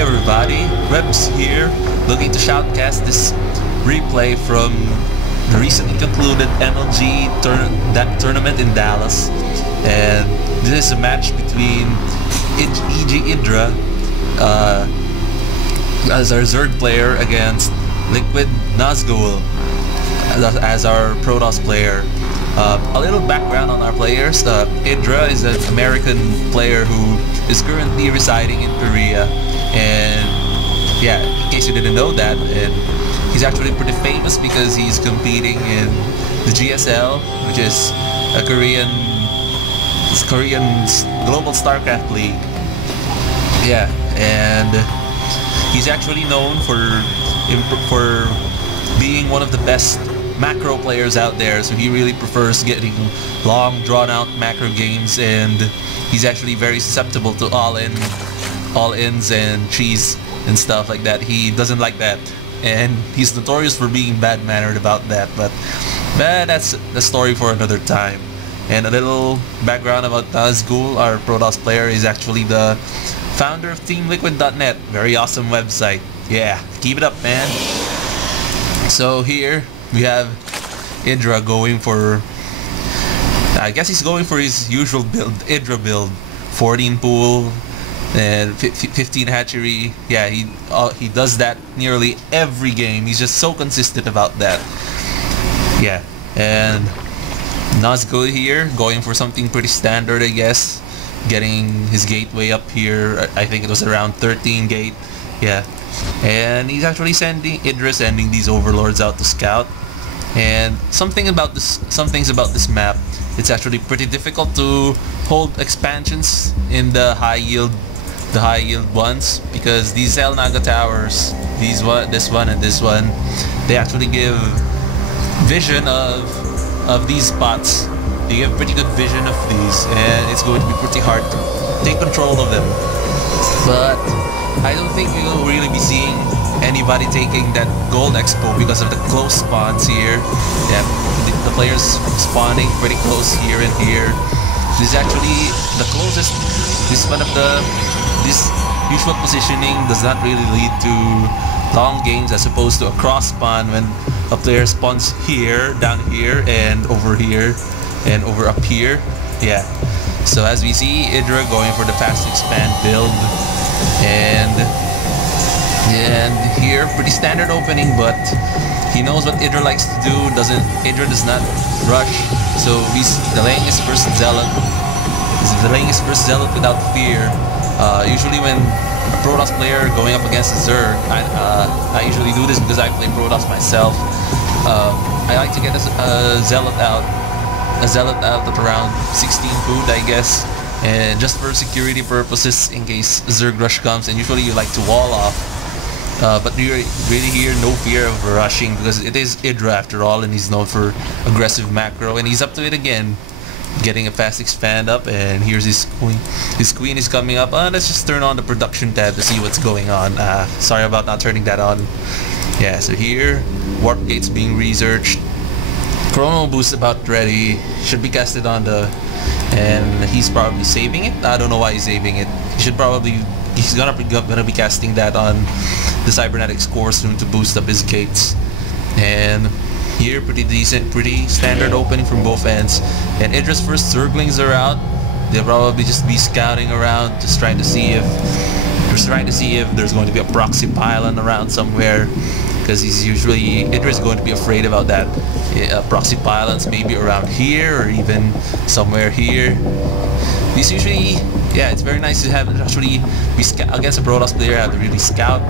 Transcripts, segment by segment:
Hey everybody, Webs here, looking to shoutcast this replay from the recently concluded MLG tournament in Dallas. And this is a match between EGIdrA as our Zerg player against LiquidNazgul as our Protoss player. A little background on our players. IdrA is an American player who is currently residing in Korea, and yeah, in case you didn't know that, and he's actually pretty famous because he's competing in the GSL, which is a Korean global StarCraft league. Yeah, and he's actually known for being one of the best macro players out there, so he really prefers getting long drawn-out macro games, and he's actually very susceptible to all-ins and cheese and stuff like that. He doesn't like that, and he's notorious for being bad-mannered about that, but that's the story for another time. And a little background about Nazgul, our Protoss player, is actually the founder of TeamLiquid.net. Very awesome website. Yeah, keep it up, man. So here we have IdrA going for, I guess he's going for his usual build, IdrA build, 14 pool and 15 hatchery. Yeah, he does that nearly every game. He's just so consistent about that. Yeah, and Nazgul here going for something pretty standard, I guess, getting his gateway up here. I think it was around 13 gate. Yeah, and he's actually IdrA sending these overlords out to scout. And some things about this map, it's actually pretty difficult to hold expansions in the high yield ones, because these El Naga towers, this one and this one, they actually give vision of these spots. They give pretty good vision of these, and it's going to be pretty hard to take control of them. But I don't think we will really be seeing anybody taking that gold expo because of the close spawns here. Yeah, the players spawning pretty close here and here. This is actually the closest. This usual positioning does not really lead to long games, as opposed to a cross spawn when a player spawns here, down here, and over up here. Yeah. So as we see, IdrA going for the fast expand build, and here pretty standard opening, but he knows what IdrA likes to do. IdrA does not rush, so he's delaying his first zealot. He's delaying his first zealot without fear. Usually when a Protoss player going up against a Zerg, I usually do this because I play Protoss myself. I like to get a zealot out at around 16 food, I guess, and just for security purposes in case Zerg rush comes, and usually you like to wall off. But you really hear no fear of rushing because it is IdrA after all, and he's known for aggressive macro, and he's up to it again, getting a fast expand up, and here's his queen. His queen is coming up. Let's just turn on the production tab to see what's going on. Sorry about not turning that on. Yeah, so here, warp gates being researched. Chrono boost about ready. Should be casted on and he's probably saving it. I don't know why he's saving it. He's gonna be casting that on the cybernetics core soon to boost up his gates. And here, pretty decent, pretty standard opening from both ends. And IdrA's first Zerglings are out. They'll probably just be scouting around, just trying to see if there's going to be a proxy pylon around somewhere, because IdrA's going to be afraid about that. Proxy pylons maybe around here or even somewhere here. These usually, yeah, it's very nice to have actually be against a Protoss player, have to really scout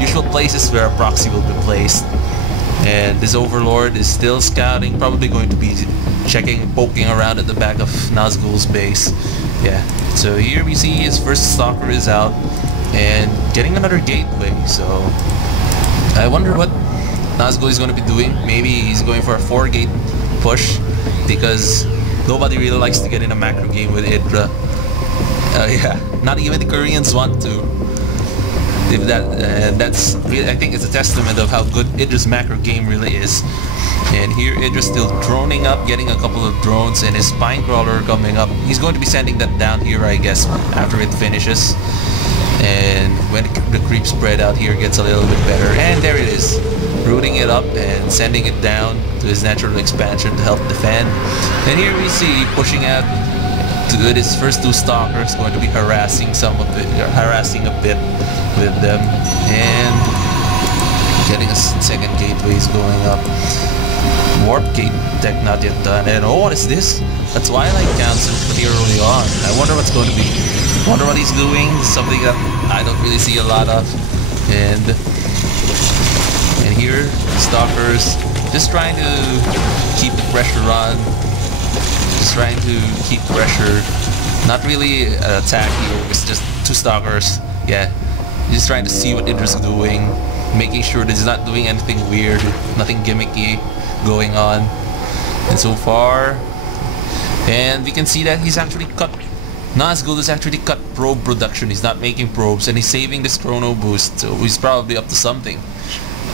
usual places where a proxy will be placed. And this overlord is still scouting, probably going to be poking around at the back of Nazgul's base. Yeah, so here we see his first stalker is out and getting another gateway. So I wonder what Nazgul is going to be doing. Maybe he's going for a 4-gate push, because nobody really likes to get in a macro game with IdrA. Yeah, not even the Koreans want to. If that's really, I think it's a testament of how good IdrA's macro game really is. And here IdrA's still droning up, getting a couple of drones, and his spine crawler coming up. He's going to be sending that down here, I guess, after it finishes. And creep spread out here gets a little bit better. And there it is. Rooting it up and sending it down to his natural expansion to help defend. And here we see pushing out to his first 2 stalkers, going to be harassing a bit with them. And getting a second gateways going up. Warp gate tech not yet done. And oh, what is this? A Twilight Council pretty early on. I wonder what's going to be. Wonder what he's doing. Something that I don't really see a lot of. And here, stalkers just trying to keep the pressure on. Just trying to keep pressure. Not really an attack here. It's just 2 stalkers. Yeah. Just trying to see what IdrA's doing. Making sure that he's not doing anything weird. Nothing gimmicky going on. And so far, and we can see that he's actually cut. Nazgul has actually cut probe production. He's not making probes, and he's saving this chrono boost. So he's probably up to something.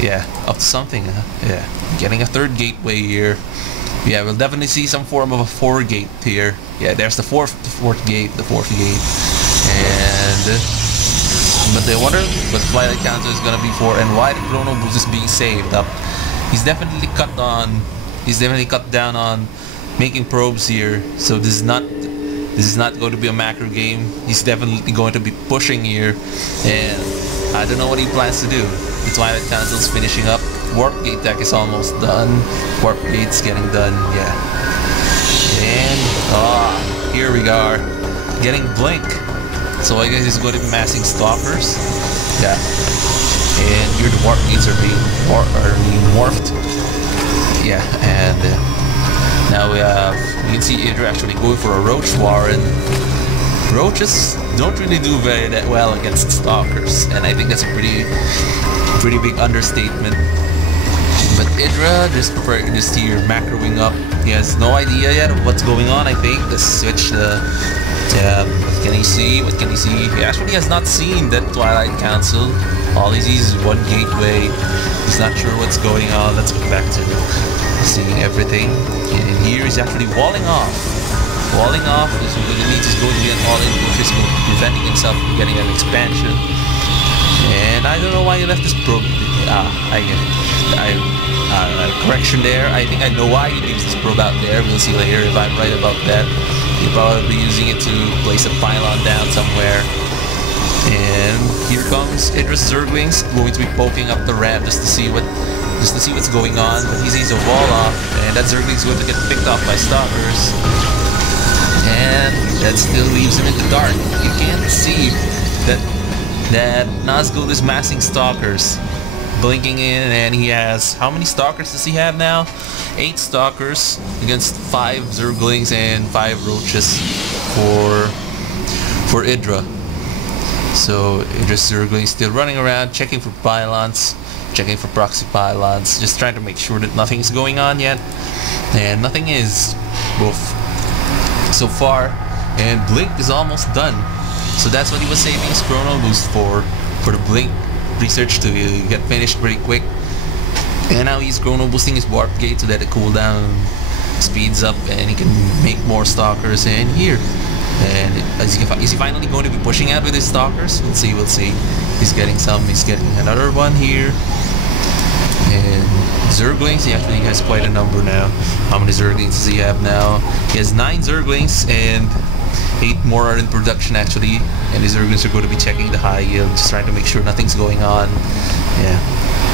Yeah, up to something. Yeah, getting a 3rd gateway here. Yeah, we'll definitely see some form of a 4 gate here. Yeah, there's the fourth gate, and but they wonder what Twilight Council is gonna be for, and why the chrono boost is being saved up. He's definitely cut down on making probes here. So this is not going to be a macro game. He's definitely going to be pushing here, and I don't know what he plans to do. The Twilight Council's finishing up. Warp gate tech is almost done. Warp gate's getting done. Yeah. And here we are, getting blink. So I guess he's going to be massing stalkers. Yeah. And here the warp gates are being morphed. Yeah, and now we can see IdrA actually going for a roach war, and roaches don't really do very that well against stalkers, and I think that's a pretty big understatement. But IdrA just here macroing up. He has no idea yet of what's going on. I think the switch. What can he see? What can he see? He actually has not seen that Twilight Council. All he sees is 1 gateway. He's not sure what's going on. Let's get back to seeing everything. And here he's actually walling off. Walling off. So what he needs is going to be an all-in push, preventing himself from getting an expansion. And I don't know why he left this probe. I get it. Correction there. I think I know why he leaves this probe out there. We'll see later if I'm right about that. He's probably using it to place a pylon down somewhere. And here comes IdrA's Zerglings, going to be poking up the ramp just to see what's going on. But he sees a wall off, and that Zergling's going to get picked off by stalkers. And that still leaves him in the dark. You can't see that Nazgul is massing stalkers. Blinking in, and he has, how many stalkers does he have now? 8 stalkers against 5 Zerglings and 5 roaches for IdrA. So IdrA's Zerglings still running around, checking for pylons, checking for proxy pylons, just trying to make sure that nothing's going on yet. And nothing is, both so far. And Blink is almost done. So that's what he was saving his chrono boost for the Blink research to get finished pretty quick. And now he's chrono boosting his warp gate so that the cooldown speeds up and he can make more stalkers. And here, and is he finally going to be pushing out with his stalkers? We'll see. He's getting another one here. And Zerglings, he actually has quite a number now. How many Zerglings does he have now? He has 9 Zerglings, and 8 more are in production actually, and the Zerglings are going to be checking the high yield, just trying to make sure nothing's going on. Yeah,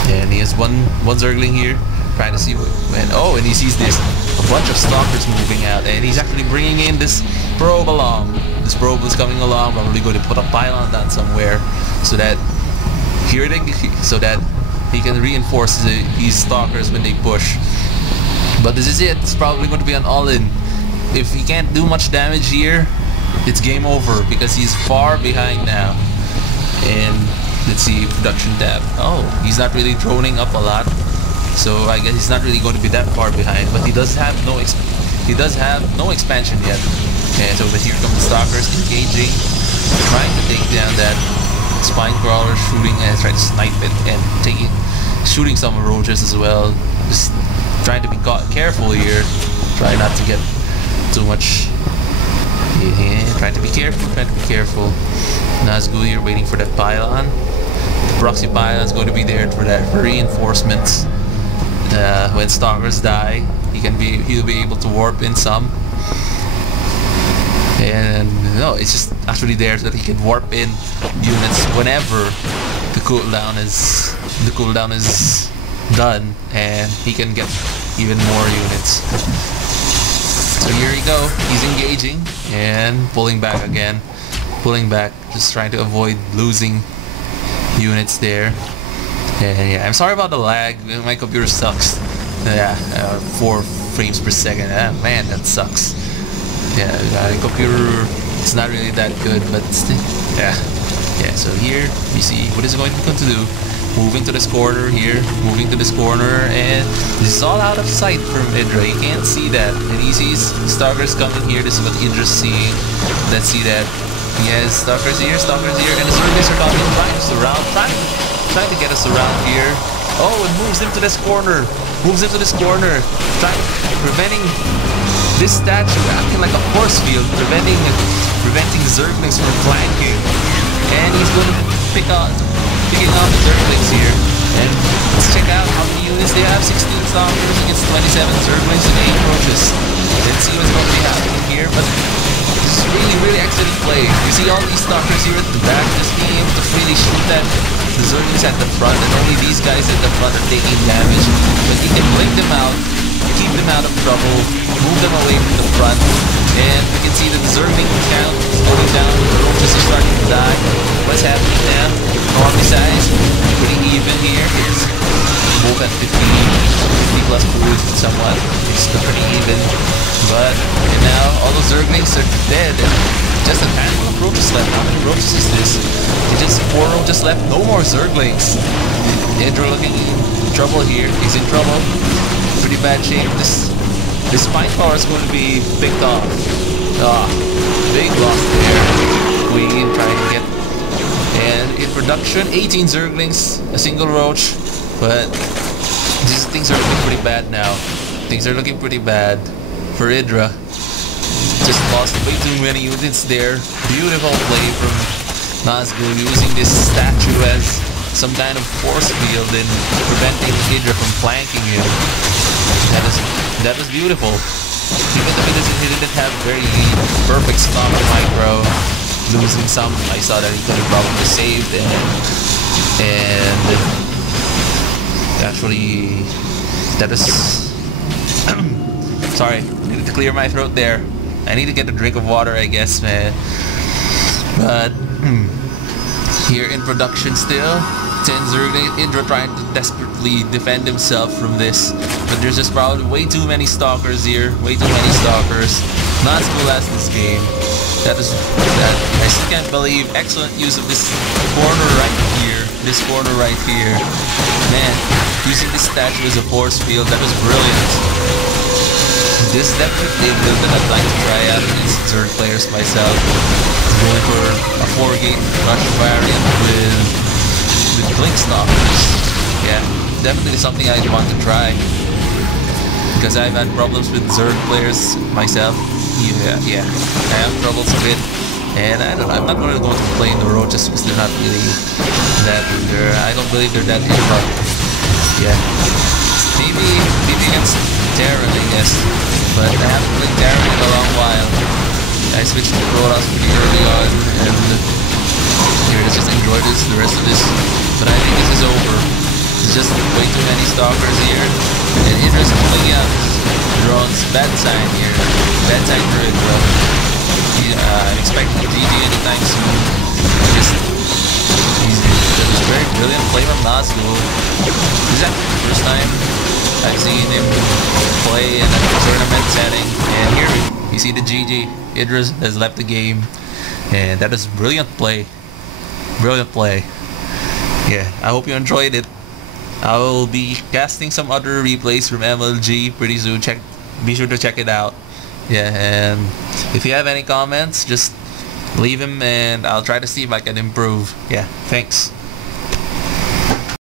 and he has one Zergling here, trying to see and he sees a bunch of stalkers moving out, and he's actually bringing in this probe along. This probe is coming along, probably going to put a pylon down somewhere, so that he can reinforce these stalkers when they push. But this is it. It's probably going to be an all-in. If he can't do much damage here, it's game over because he's far behind now. And let's see, production tab. Oh, he's not really droning up a lot, so I guess he's not really going to be that far behind. But he does have no expansion yet. And so here come the stalkers engaging, trying to take down that spine crawler, shooting and trying to snipe it and shooting some roaches as well. Just trying to be careful here. Try not to get too much. Yeah, trying to be careful. Nazgul here waiting for that pylon. Proxy pilot is going to be there for that, for reinforcements. When stalkers die, he'll be able to warp in some. And no, it's just actually there so that he can warp in units whenever the cooldown is done, and he can get even more units. So here we go. He's engaging and pulling back again. Pulling back, just trying to avoid losing units there. And yeah, I'm sorry about the lag. My computer sucks. Yeah, 4 frames per second. Man, that sucks. Yeah, the computer is not really that good, but still, yeah. So here we see what is going to do. Moving to this corner here, moving to this corner, and this is all out of sight from IdrA. You can't see that. And he sees stalkers coming here. This is what IdRA's seeing. Let's see that. He has stalkers here, and the surveys are coming, trying to surround, trying to get us around here. Oh, and moves him to this corner. Preventing this statue acting like a force field, preventing Zerglings from flanking. And he's going to picking off the Zerglings here. And let's check out how many units they have. 16 stalkers against 27 Zerglings and 8 roaches. Let's see what's going to be happening here. But this is really excellent play. You see all these stalkers here at the back just being able to freely shoot at the Zerglings at the front, and only these guys at the front are taking damage. But you can blink them out, keep them out of trouble, move them away from the front, and we can see that the Zergling count is going down, the roaches are starting to die. What's happening now? Army size, pretty even here. It's both at 50 plus food somewhat. It's pretty even. But now all the Zerglings are dead, and just a handful of roaches left. How many roaches is this? It's just 4 roaches left, no more Zerglings. IdrA looking in trouble here. He's in trouble. Pretty bad shape. This spine power is going to be picked off. Big loss there. Queen trying to get. And in production, 18 Zerglings, a single roach. But these things are looking pretty bad now. Things are looking pretty bad for IdrA. Just lost way too many units there. Beautiful play from Nazgul, using this statue as some kind of force field and preventing IdrA from flanking him. That was beautiful. Even though he didn't have very perfect stop micro, losing some, I saw that he could have probably saved, and actually that is sorry, I needed to clear my throat there. I need to get a drink of water, I guess, man. But here in production still, 10 Zerglings, IdrA trying to desperately defend himself from this, but there's just probably way too many stalkers here, way too many stalkers. Nazgul has this game. That I still can't believe. Excellent use of this corner right here. Man, using this statue as a force field, that was brilliant. This definitely would have been a time to try out against Zerg players myself. Going for a 4-gate rush variant with blink stalkers. Yeah, definitely something I'd want to try, because I've had problems with Zerg players myself. Yeah, I have troubles a bit, and I don't know, I'm not going to go to play in the road just because they're not really that eager. I don't believe they're that eager, but yeah, maybe against Terran, I guess, but I haven't played Terran in a long while. I switched to Protoss pretty early on, and here, let's just enjoy the rest of this. But I think this is over. There's just way too many stalkers here, and IdRA's pulling out drones. Bad sign here. Bad sign for IdrA. I'm expecting GG anytime soon. That was very brilliant play from Nazgul. This is actually the first time I've seen him play in a tournament setting, and here you see the GG. IdrA has left the game, and that is brilliant play. Brilliant play. Yeah, I hope you enjoyed it. I will be casting some other replays from MLG pretty soon. Be sure to check it out. Yeah, and if you have any comments, just leave them and I'll try to see if I can improve. Yeah, thanks.